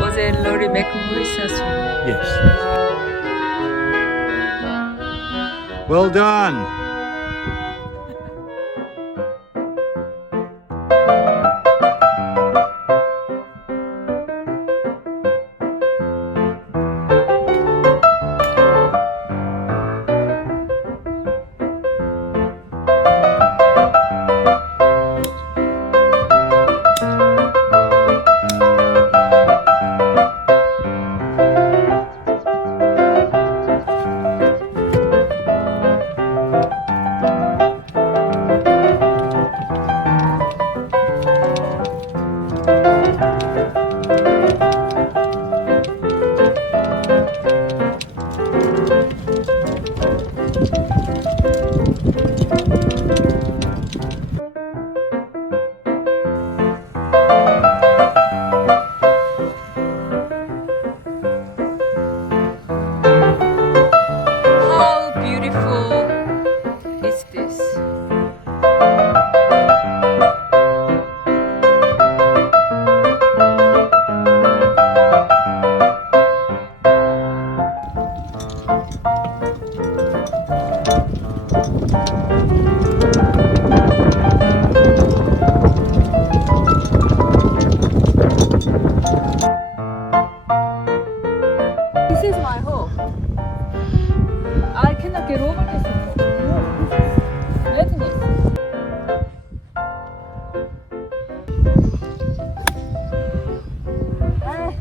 Was it Lori McMorris's swing? Yes. Well done. How beautiful is this? This is my home. I cannot get over this. No, this is madness. Ah.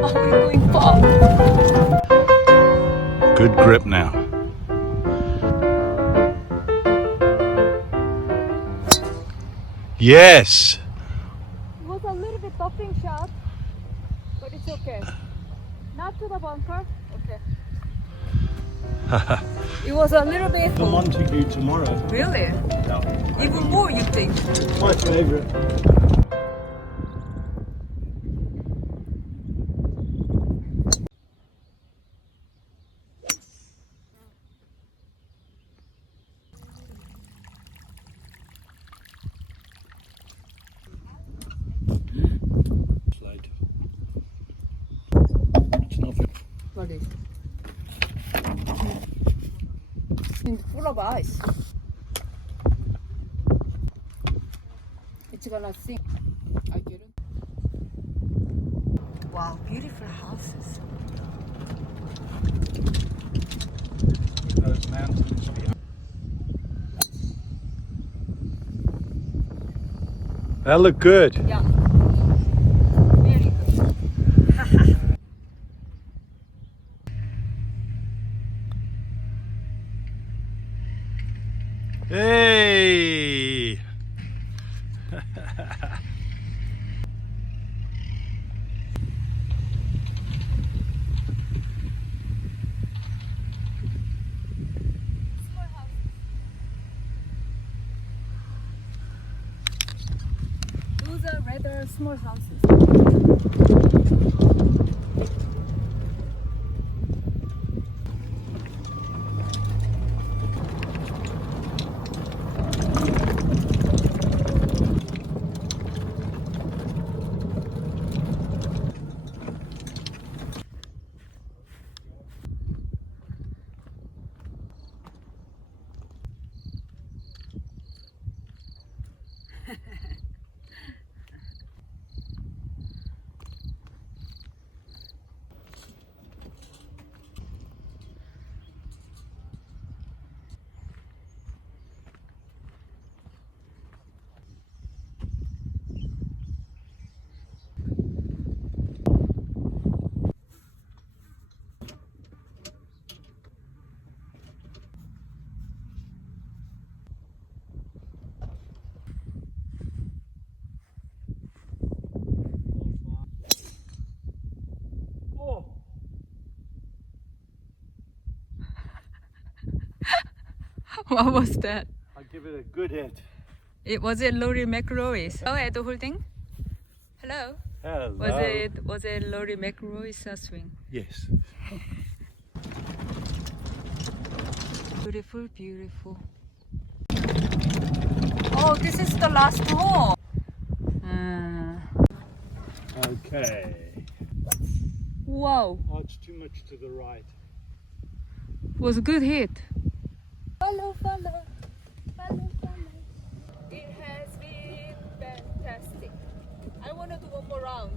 Are we going far? Good grip now. Yes. It was a little bit topping shot, but it's okay. Not to the bunker. Okay. It was a little bit. The Montague tomorrow. Really? Even more, you think? My favourite. What is? Full of ice. It's gonna sink. I get it. Wow, beautiful houses. Those mountains behind. That look good. Yeah. Very good. Hey! Those are rather small houses. What was that? I'll give it a good hit. It was it Lori McRoy's? Oh, at the holding. Hello. Hello. Was it Lori McRoy's swing? Yes. Beautiful, beautiful. Oh, this is the last hole. Okay. Wow, Oh, it's too much to the right. was a good hit. Follow, follow, follow, follow. It has been fantastic. I want to do one more round.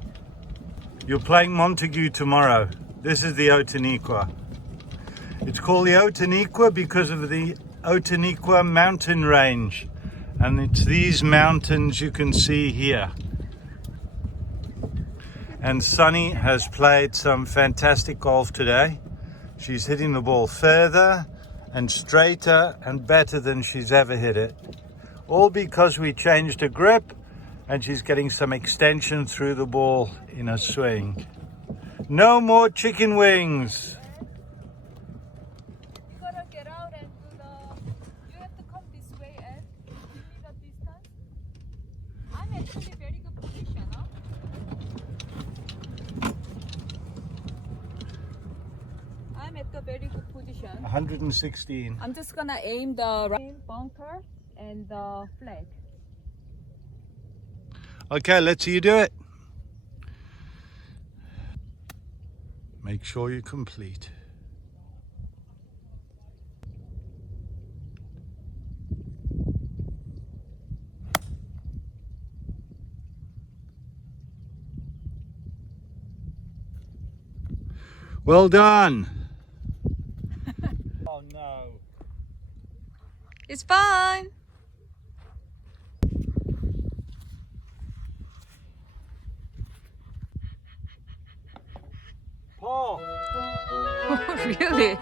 You're playing Montague tomorrow. This is the Otaniqua. It's called the Otaniqua because of the Otaniqua mountain range. And it's these mountains you can see here. And Sunny has played some fantastic golf today. She's hitting the ball further and straighter and better than she's ever hit it. All because we changed her grip and she's getting some extension through the ball in her swing. No more chicken wings. You gotta get out and do the. You have to come this way and give me the distance. I'm actually very good position, huh? I'm at the very good position. 116. I'm just gonna aim the right bunker and the flag. Okay, let's see you do it. Make sure you complete. Well done. Oh no. It's fine. Paul. Really?